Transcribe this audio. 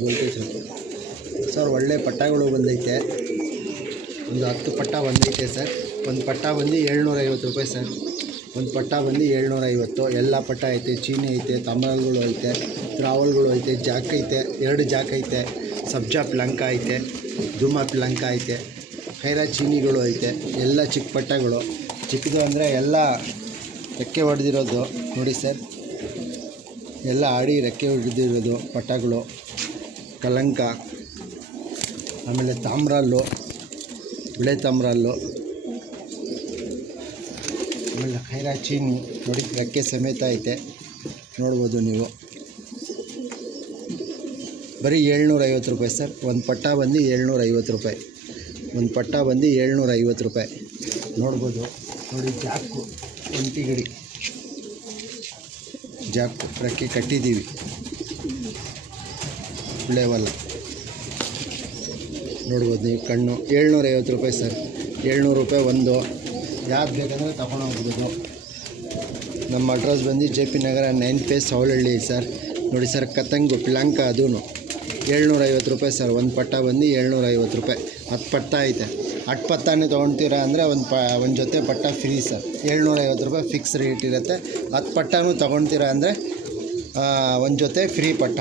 Voltage sir ಒಳ್ಳೆ ಪಟ್ಟಗಳು ಬಂದೈತೆ. ಒಂದು 10 ಪಟ್ಟ ಬಂದೈತೆ ಸರ್. ಒಂದು ಪಟ್ಟ ಬಂದು 750 ರೂಪಾಯಿ ಸರ್. ಒಂದು ಪಟ್ಟ ಬಂದು 750. ಎಲ್ಲ ಪಟ್ಟ ಐತೆ, ಚೀನಿ ಐತೆ, ತಮರಲ್ಗಳು ಐತೆ, ಟ್ರಾವಲ್ಗಳು ಐತೆ, ಜಾಕ್ ಐತೆ, 2 ಜಾಕ್ ಐತೆ, ಸಬ್ಜಾ ಪ್ಲಂಕ ಐತೆ, ದುಮಾ ಪ್ಲಂಕ ಐತೆ, ಖೈರಾ ಚೀನಿಗಳು ಐತೆ. ಎಲ್ಲ ಚಿಕ್ಕ ಪಟ್ಟಗಳು, ಚಿಕ್ಕದು ಅಂದರೆ ಎಲ್ಲ ರೆಕ್ಕೆ ಹೊಡೆದಿರೋದು ನೋಡಿ ಸರ್. ಎಲ್ಲ ಆಡಿ ರೆಕ್ಕೆ ಹೊಡೆದಿರೋದು ಪಟ್ಟಗಳು, ಕಲಂಕ, ಆಮೇಲೆ ತಾಮ್ರಲ್ಲು, ಬಿಳೆ ತಾಮ್ರಲ್ಲು, ಆಮೇಲೆ ಖೈರಾ ಚೀನಿ ನೋಡಿ ರೆಕ್ಕೆ ಸಮೇತ ಐತೆ, ನೋಡ್ಬೋದು ನೀವು. ಬರೀ 750 ರೂಪಾಯಿ ಸರ್. ಒಂದು ಪಟ್ಟ ಬಂದು 750 ರೂಪಾಯಿ. ಒಂದು ಪಟ್ಟ ಬಂದು 750 ರೂಪಾಯಿ ನೋಡ್ಬೋದು. ನೋಡಿ ಜಾಕು, ಒಂಟಿಗಡಿ ಜಾಕು ರೆಕ್ಕೆ ಕಟ್ಟಿದ್ದೀವಿ, ಬಿಳೆವಲ್ಲ ನೋಡ್ಬೋದು ನೀವು. ಕಣ್ಣು 750 ರೂಪಾಯಿ ಸರ್. 700 ರೂಪಾಯಿ ಒಂದು. ಯಾವ್ದು ಬೇಕಂದರೆ ತಗೊಂಡು ಹೋಗ್ಬೋದು. ನಮ್ಮ ಅಡ್ರೆಸ್ ಬಂದು JP ನಗರ 9 ಫೇಸ್ ಅವಳಹಳ್ಳಿ ಸರ್. ನೋಡಿ ಸರ್, ಕತಂಗು ಪ್ಲಂಕ ಅದೂ 750 ರೂಪಾಯಿ ಸರ್. ಒಂದು ಪಟ್ಟ ಬಂದು 750 ರೂಪಾಯಿ. 10 ಪಟ್ಟ ಐತೆ. 10 ಪಟ್ಟನೇ ತೊಗೊಳ್ತೀರಾ ಅಂದರೆ ಒಂದು ಜೊತೆ ಪಟ್ಟ ಫ್ರೀ ಸರ್. 750 ರೂಪಾಯಿ ಫಿಕ್ಸ್ ರೇಟ್ ಇರುತ್ತೆ. 10 ಪಟ್ಟನೂ ತೊಗೊಳ್ತೀರಾ ಅಂದರೆ ಒಂದು ಜೊತೆ ಫ್ರೀ ಪಟ್ಟ.